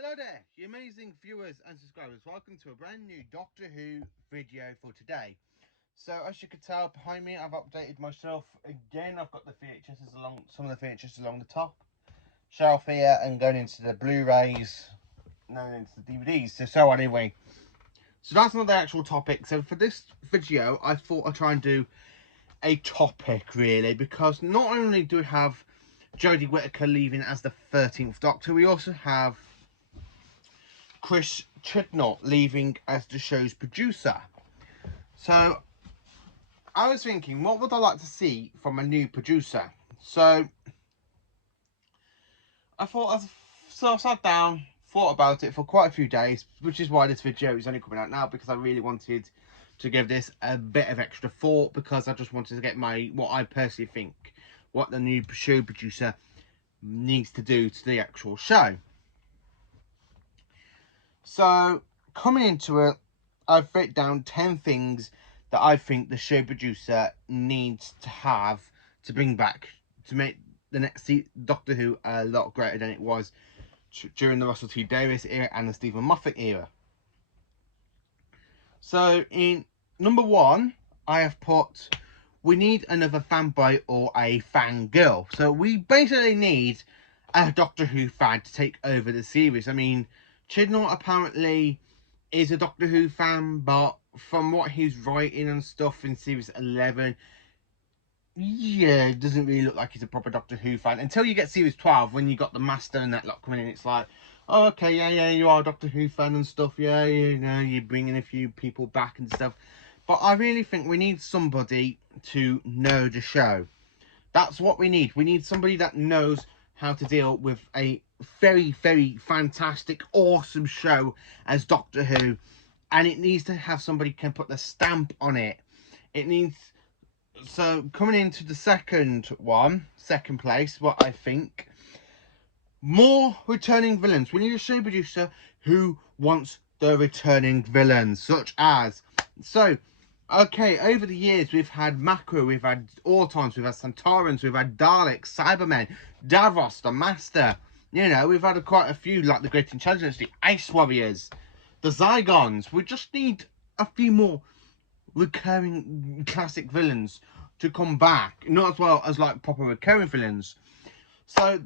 Hello there, you amazing viewers and subscribers. Welcome to a brand new Doctor Who video for today. So as you can tell behind me, I've updated myself again. I've got the VHSs along, some of the VHSs along the top shelf here, and going into the Blu-rays, and into the DVDs. So anyway, so that's not the actual topic. So for this video, I thought I'd try and do a topic really, because not only do we have Jodie Whittaker leaving as the 13th Doctor, we also have Chris leaving as the show's producer. So I was thinking, what would I like to see from a new producer? So I sat down, thought about it for quite a few days, which is why this video is only coming out now, because I really wanted to give this a bit of extra thought, because I just wanted to get what I personally think, what the new show producer needs to do to the actual show. So, coming into it, I've written down 10 things that I think the show producer needs to have to bring back to make the next Doctor Who a lot greater than it was during the Russell T Davies era and the Stephen Moffat era. So, in number 1, I have put, we need another fanboy or a fangirl. So, we basically need a Doctor Who fan to take over the series. I mean, Chibnall apparently is a Doctor Who fan, but from what he's writing and stuff in series 11, yeah, it doesn't really look like he's a proper Doctor Who fan. Until you get series 12, when you got the Master and that lot coming in, it's like, oh, okay, yeah, you are a Doctor Who fan and stuff, yeah, you know, you're bringing a few people back and stuff. But I really think we need somebody to know the show. That's what we need. We need somebody that knows how to deal with a very, very fantastic, awesome show as Doctor Who. And it needs to have somebody can put the stamp on it. It needs... So, coming into the second place, what I think, more returning villains. We need a show producer who wants the returning villains, such as... So, okay, over the years, we've had Macro, we've had Autons, we've had Centaurans, we've had Daleks, Cybermen, Davros, the Master. You know, we've had quite a few, like the Great Intelligence, the Ice Warriors, the Zygons. We just need a few more recurring classic villains to come back. Not as well as, like, proper recurring villains. So,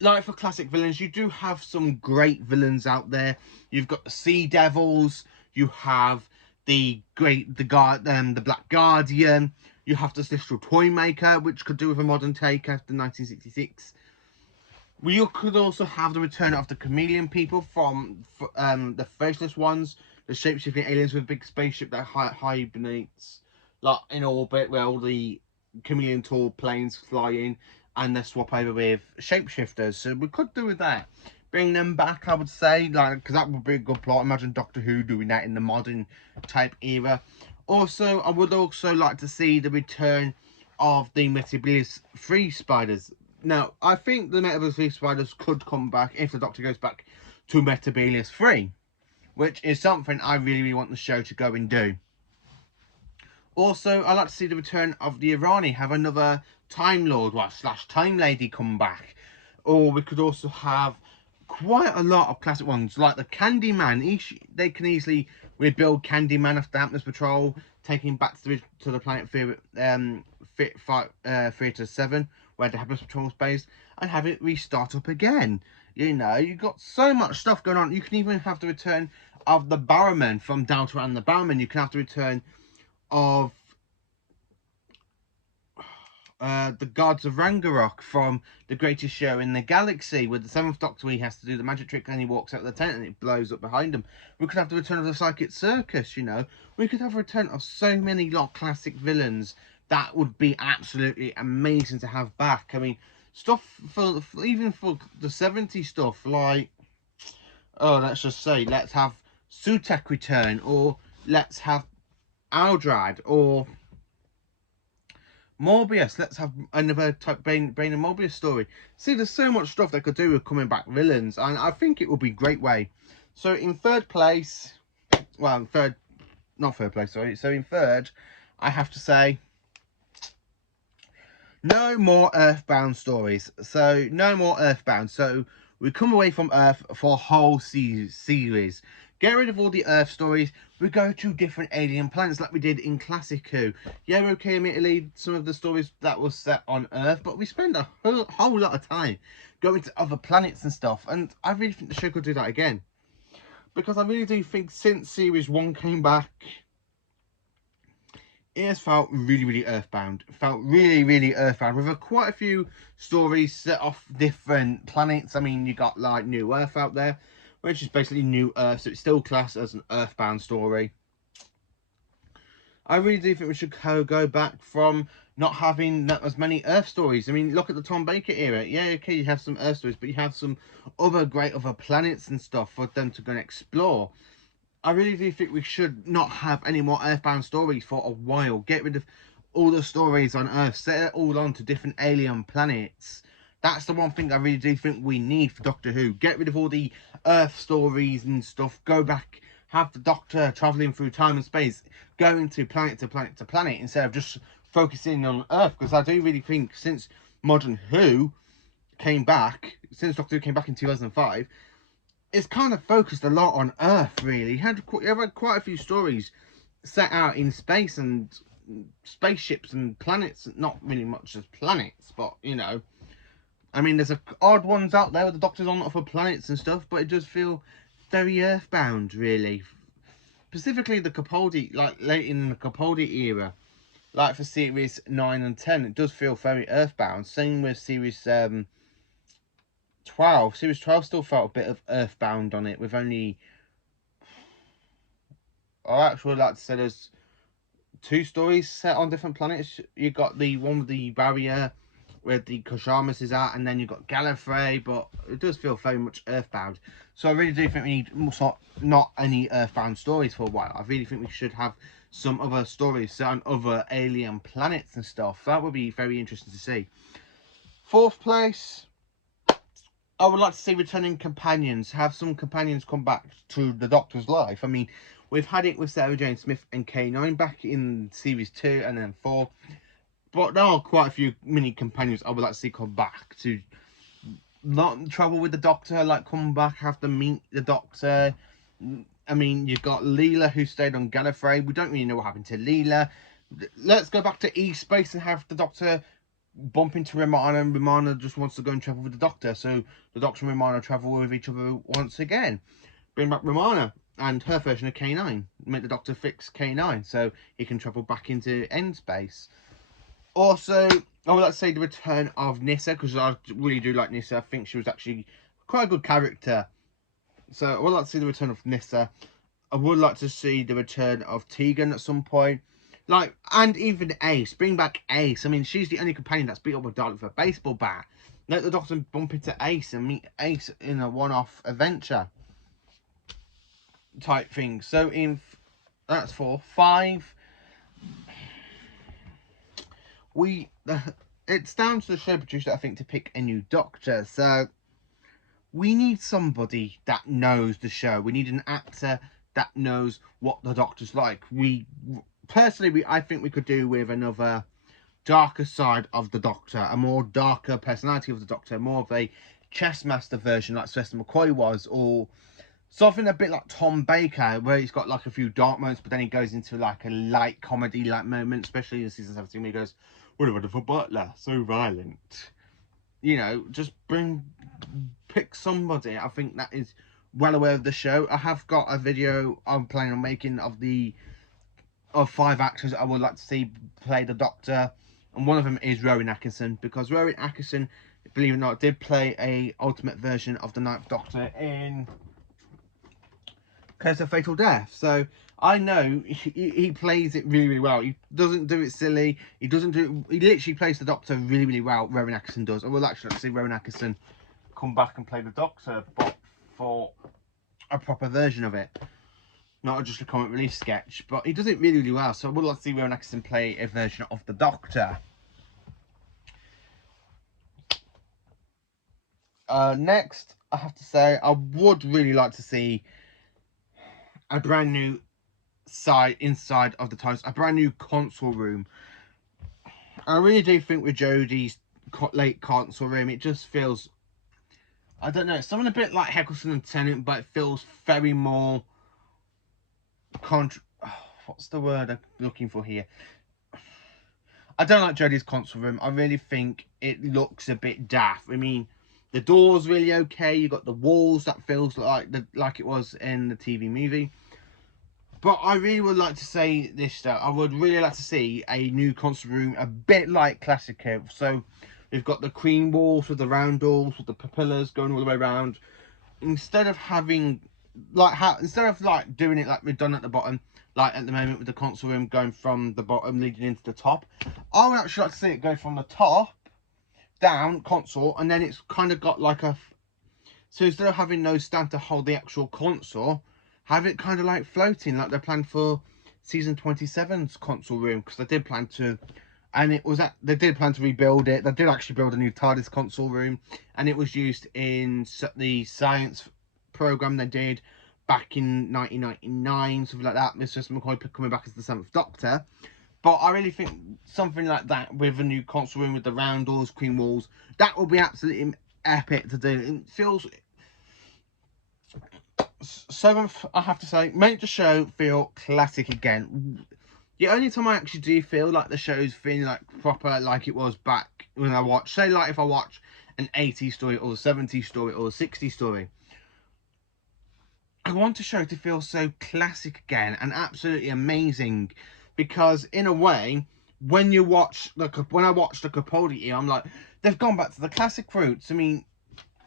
like, for classic villains, you do have some great villains out there. You've got the Sea Devils, you have the Black Guardian. You have the Celestial Toymaker, which could do with a modern take after 1966. We could also have the return of the chameleon people from the faceless ones, the shape-shifting aliens with a big spaceship that hibernates, like in orbit, where all the chameleon tall planes fly in, and they swap over with shapeshifters. So we could do with that. Bring them back, I would say, like, because that would be a good plot. Imagine Doctor Who doing that in the modern type era. Also, I would also like to see the return of the Metabolius 3 spiders. Now, I think the Metabolius 3 spiders could come back if the Doctor goes back to Metabolius 3, which is something I really want the show to go and do. Also, I'd like to see the return of the Irani, have another Time Lord / Time Lady come back. Or we could also have quite a lot of classic ones, like the Candyman. They can easily rebuild Candyman after Hampton's Patrol, taking him back to the planet Theatre 7, where the Hampton's Patrol is based, and have it restart up again. You know, you've got so much stuff going on. You can even have the return of the Barrowmen from Delta and the Barrowmen. You can have the return of the Gods of Ragnarok from The Greatest Show in the Galaxy, with the 7th Doctor, he has to do the magic trick and he walks out of the tent and it blows up behind him. We could have the return of the Psychic Circus, you know. We could have a return of so many classic villains. That would be absolutely amazing to have back. I mean, stuff even for the 70s stuff, like, oh, let's just say, let's have Sutek return, or let's have Aldrad, or Morbius. Let's have another type Bane and Morbius story. See, there's so much stuff they could do with coming back villains, and I think it would be a great way. So in third place, well, not third place, sorry. So in third, I have to say, no more Earthbound stories. So no more Earthbound. So We come away from Earth for a whole series. Get rid of all the Earth stories. We go to different alien planets like we did in Classic Who. Yeah, okay, admittedly, some of the stories that was set on Earth, but we spend a whole lot of time going to other planets and stuff. And I really think the show could do that again. Because I really do think since Series 1 came back, it has felt really earthbound. It felt really earthbound with quite a few stories set off different planets. I mean, you got like New Earth out there, which is basically New Earth, so it's still classed as an earthbound story. I really do think we should go back from not having that as many Earth stories. I mean, look at the Tom Baker era. Yeah, okay, you have some Earth stories, but you have some other great planets and stuff for them to go and explore. I really do think we should not have any more Earthbound stories for a while. Get rid of all the stories on Earth. Set it all on to different alien planets. That's the one thing I really do think we need for Doctor Who. Get rid of all the Earth stories and stuff. Go back, have the Doctor travelling through time and space, going to planet to planet to planet, instead of just focusing on Earth. Because I do really think since Modern Who came back, since Doctor Who came back in 2005, it's kind of focused a lot on Earth, really. You had quite a few stories set out in space and spaceships and planets. Not really much as planets, but, you know. I mean, there's odd ones out there where the Doctor's on other planets and stuff, but it does feel very Earthbound, really. Specifically the Capaldi, like late in the Capaldi era. Like for Series 9 and 10, it does feel very Earthbound. Same with Series 12. Series 12 still felt a bit of Earthbound on it, with only... I actually like to say there's 2 stories set on different planets. You got the one with the barrier, where the Koshamas is at, and then you've got Gallifrey, but it does feel very much Earthbound. So I really do think we need not any Earthbound stories for a while. I really think we should have some other stories set on other alien planets and stuff. That would be very interesting to see. 4th place, I would like to see returning companions. Have some companions come back to the Doctor's life. I mean, we've had it with Sarah Jane Smith and K9 back in Series 2 and then 4. But there are quite a few mini companions I would like to see come back to not travel with the Doctor, like come back, have to meet the Doctor. I mean, you've got Leela who stayed on Gallifrey. We don't really know what happened to Leela. Let's go back to E-Space and have the Doctor bump into Romana, and Romana just wants to go and travel with the Doctor. So the Doctor and Romana travel with each other once again. Bring back Romana and her version of K9. Make the Doctor fix K9 so he can travel back into End Space. Also, I would like to say the return of Nyssa, because I really do like Nyssa. I think she was actually quite a good character. So I would like to see the return of Nyssa. I would like to see the return of Tegan at some point. Like, and even Ace. Bring back Ace. I mean, she's the only companion that's beat up a Dalek with a baseball bat. Let the Doctor bump into Ace and meet Ace in a one-off adventure type thing. So that's 4. 5. It's down to the show producer, I think, to pick a new Doctor. So we need somebody that knows the show. We need an actor that knows what the Doctor's like. I think we could do with another darker side of the Doctor, a more darker personality of the Doctor, more of a chess master version like Sylvester McCoy was, or something a bit like Tom Baker, where he's got like a few dark moments, but then he goes into like a light comedy like moment, especially in season 17 when he goes, "What a wonderful butler, so violent." You know, just pick somebody. I think that is well aware of the show. I have got a video I'm planning on making of 5 actors I would like to see play the Doctor, and one of them is Rowan Atkinson, because Rowan Atkinson, believe it or not, did play a ultimate version of the Ninth Doctor in Curse of Fatal Death. So I know he plays it really well. He doesn't do it silly. He literally plays the Doctor really well. Rowan Atkinson does. I would actually like to see Rowan Atkinson come back and play the Doctor, but for a proper version of it, not just a comic relief sketch. But he does it really well. So I would like to see Rowan Atkinson play a version of the Doctor. Next, I have to say, I would really like to see a brand new inside of the TARDIS, a brand new console room. I really do think with Jodie's late console room, it just feels I don't know, it's something a bit like Eccleston and Tennant, but it feels very more what's the word I'm looking for here? I don't like Jodie's console room. I really think it looks a bit daft. I mean, the door's really okay. You got the walls that feels like it was in the TV movie. But I really would like to say this though. I would really like to see a new console room a bit like Classic Cove. So we've got the cream walls with the round doors with the pillars going all the way around. Instead of having doing it like we've done at the bottom, like at the moment with the console room going from the bottom leading into the top, I would actually like to see it go from the top down console, and then it's kind of got like a, so instead of having no stand to hold the actual console, have it kind of like floating like they planned for season 27's console room, because they did plan to, and it was they did plan to rebuild it. They did actually build a new TARDIS console room, and it was used in the science program they did back in 1999, something like that. Mr. McCoy coming back as the 7th Doctor. But I really think something like that with a new console room with the round doors, cream walls, that would be absolutely epic to do. It feels 7th, I have to say, make the show feel classic again. The only time I actually do feel like the show's feeling like proper like it was back when I watched, say like if I watch an 80s story or a 70s story or a 60s story, I want the show to feel so classic again and absolutely amazing, because in a way, when you watch when I watched the Capaldi era, I'm like, they've gone back to the classic roots. I mean,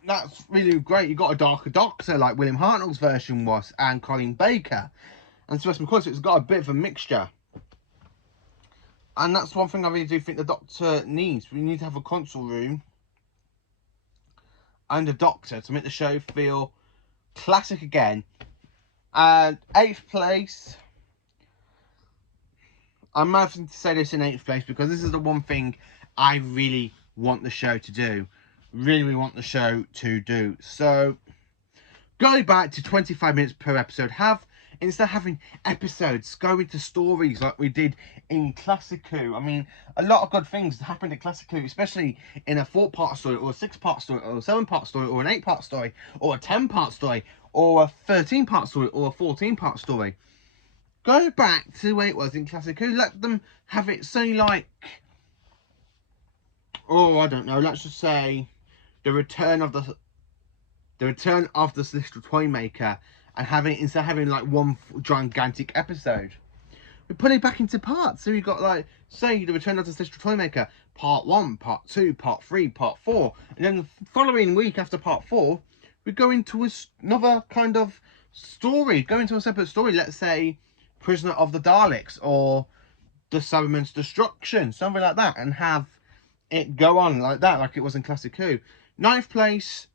that's really great. You got a darker Doctor like William Hartnell's version was, and Colin Baker, and Sylvester McCoy. So it's got a bit of a mixture, and that's one thing I really do think the Doctor needs. We need to have a console room and a Doctor to make the show feel classic again. And 8th place, I'm having to say this in 8th place because this is the one thing I really want the show to do. Really want the show to do. So, going back to 25 minutes per episode, instead of having episodes go into stories like we did in Classic Who. I mean, a lot of good things happened in Classic Who, especially in a 4-part story, or a 6-part story, or a 7-part story, or an 8-part story, or a 10-part story, or a 13-part story, or a 14-part story. Go back to the way it was in Classic Who. Let them have it, say, like, oh, I don't know, let's just say the return of the Celestial Toymaker, and having, instead of having like one gigantic episode, we put it back into parts. So we got, like, say, the return of the Celestial Toymaker, part 1, part 2, part 3, part 4, and then the following week after part 4, we go into another kind of story, go into a separate story. Let's say Prisoner of the Daleks, or the Cybermen's Destruction, something like that, and have it go on like that, like it was in Classic Who. 9th place,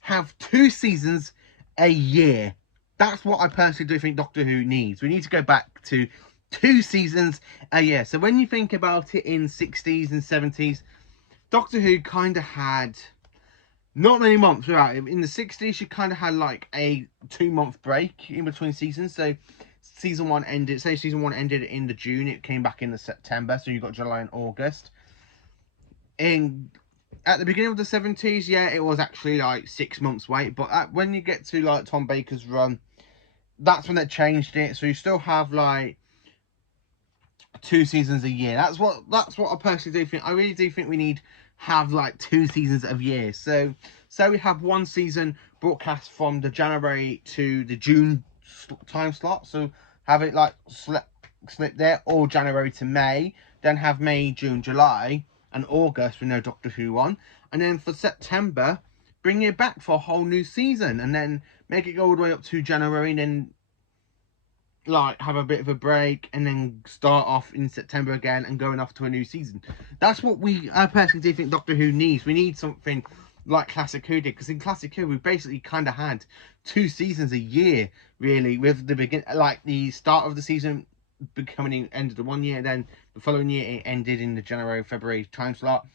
have 2 seasons a year. That's what I personally do think Doctor Who needs. We need to go back to 2 seasons a year. So when you think about it in 60s and 70s, Doctor Who kind of had not many months throughout. In the 60s, you kind of had like a 2-month break in between seasons. So season 1 ended, say season 1 ended in the June, it came back in the September. So you got July and August. At the beginning of the 70s, yeah, it was actually like 6 months wait. But when you get to like Tom Baker's run, that's when they changed it. So you still have like 2 seasons a year. That's what I personally do think. I really do think we need have like 2 seasons of year. So we have 1 season broadcast from the January to the June time slot. So have it like slip there, or January to May. Then have May, June, July, and August with no Doctor Who on. And then for September, bring it back for a whole new season, and then make it go all the way up to January, and then like have a bit of a break, and then start off in September again and going off to a new season. That's what I personally do think Doctor Who needs. We need something like Classic Who did, because in Classic Who we basically kind of had 2 seasons a year, really, with the start of the season becoming the end of the 1 year, and then the following year it ended in the January February time slot.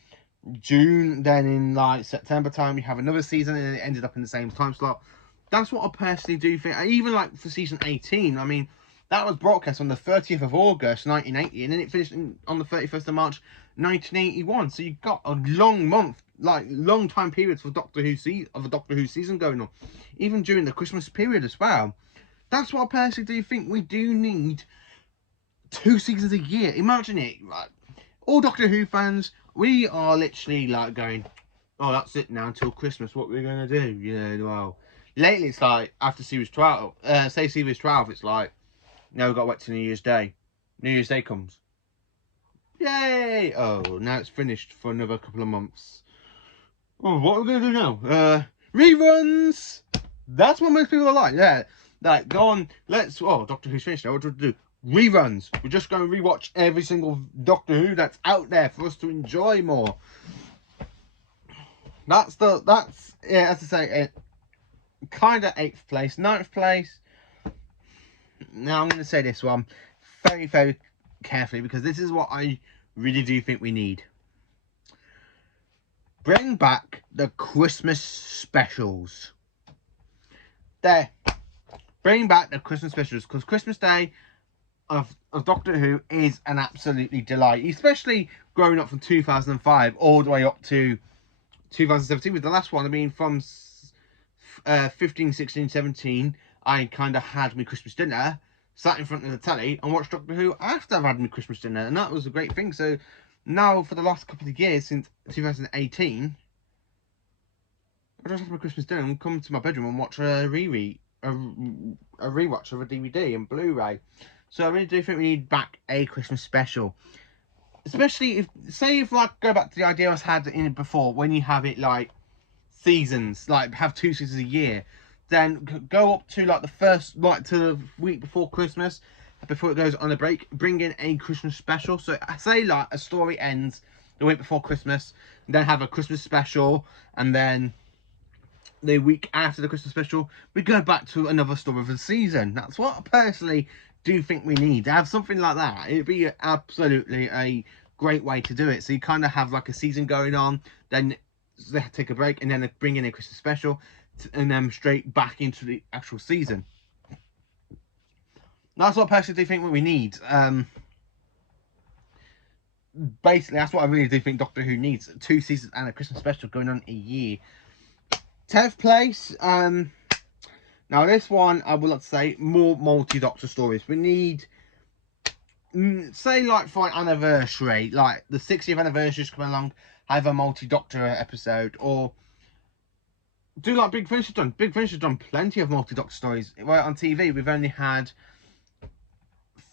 June, then in like September time you have another season, and it ended up in the same time slot. That's what I personally do think. And even like for season 18, I mean, that was broadcast on the 30th of August 1980, and then it finished on the 31st of March 1981. So you've got a long month, like long time periods for Doctor Who season going on, even during the Christmas period as well. That's what I personally do think. We do need 2 seasons a year. Imagine it, like all Doctor Who fans, we are literally like going, oh, that's it now until Christmas. What we're gonna do? You know, well, lately it's like after series 12, series 12, it's like, now we've got to wait till New Year's Day. New Year's Day comes. Yay! Oh, now it's finished for another couple of months. Oh, what are we going to do now? Reruns! That's what most people are like, yeah. Like, go on, Doctor Who's finished now, what do we do? Reruns. We're just going to rewatch every single Doctor Who that's out there for us to enjoy more. That's, yeah, as I say, kind of 8th place. 9th place. Now I'm going to say this one very, very carefully, because this is what I really do think we need. Bring back the Christmas specials. There. Bring back the Christmas specials, because Christmas Day of Doctor Who is an absolutely delight, especially growing up from 2005 all the way up to 2017 with the last one. I mean, from 15, 16, 17, I kind of had my Christmas dinner, sat in front of the telly and watched Doctor Who after I've had my Christmas dinner, and that was a great thing. So now for the last couple of years, since 2018, I just have my Christmas dinner and come to my bedroom and watch a rewatch of a DVD and Blu-ray. So I really do think we need back a Christmas special. Especially if like, go back to the idea I had in it before, when you have it like seasons, like have 2 seasons a year, then go up to like the first, like to the week before Christmas, before it goes on a break, bring in a Christmas special. So I say like a story ends the week before Christmas, and then have a Christmas special, and then the week after the Christmas special, we go back to another story of the season. That's what I personally do think we need. To have something like that, it'd be absolutely a great way to do it. So you kind of have like a season going on, then they take a break, and then they bring in a Christmas special, and then straight back into the actual season. That's what I personally do think we need. Basically, that's what I really do think Doctor Who needs. 2 seasons and a Christmas special going on a year. 10th place. Now this one, I would like to say, more multi-Doctor stories. We need, say like for an anniversary, like the 60th anniversary is coming along, have a multi-Doctor episode, or do like Big Finish has done. Big Finish has done plenty of multi-Doctor stories. Right, on TV, we've only had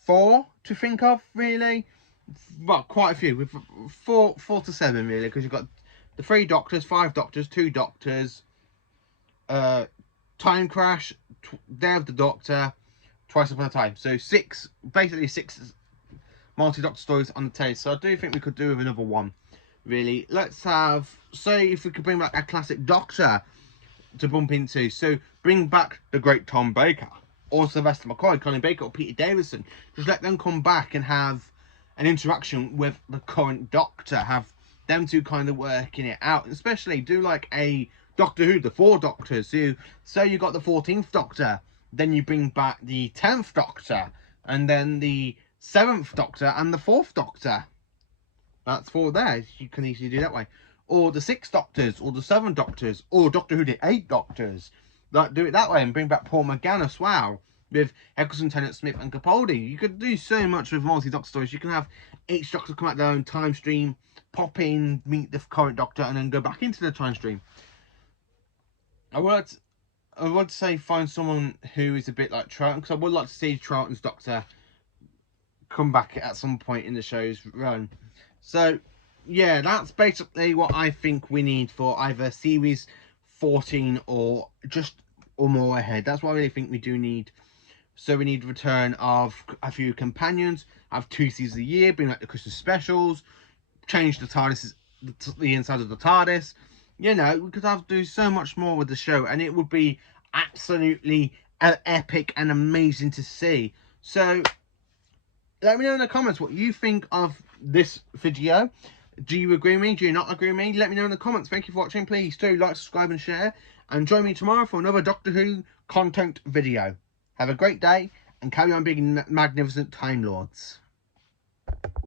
4 to think of, really. Well, quite a few. With 4 to 7, really, because you've got the 3 Doctors, 5 Doctors, 2 Doctors, Time Crash, Day of the Doctor, Twice Upon a Time. So 6, basically 6 multi-Doctor stories on the tape. So I do think we could do with another one, really. Let's have, say if we could bring back a classic Doctor to bump into. So bring back the great Tom Baker, or Sylvester McCoy, Colin Baker, or Peter Davison. Just let them come back and have an interaction with the current Doctor. Have them two kind of working it out. Especially do like a Doctor Who, the 4 Doctors. So you got the 14th Doctor, then you bring back the 10th Doctor, and then the 7th Doctor and the 4th Doctor. That's 4 there. You can easily do that way. Or the 6 Doctors, or the 7 Doctors, or Doctor Who, the 8 Doctors. Like, do it that way and bring back Paul McGann as well, with Eccleston, Tennant, Smith and Capaldi. You could do so much with multi-Doctor stories. You can have each Doctor come out their own time stream, pop in, meet the current Doctor, and then go back into the time stream. I would say find someone who is a bit like Troughton, because I would like to see Troughton's Doctor come back at some point in the show's run. So, yeah, that's basically what I think we need for either series 14 or more ahead. That's what I really think we do need. So we need the return of a few companions, have 2 seasons a year, bring like the Christmas specials, change the TARDIS, the inside of the TARDIS. You know, we could do so much more with the show, and it would be absolutely epic and amazing to see. So let me know in the comments what you think of this video. Do you agree with me? Do you not agree with me? Let me know in the comments. Thank you for watching. Please do like, subscribe and share, and join me tomorrow for another Doctor Who content video. Have a great day and carry on being magnificent Time Lords.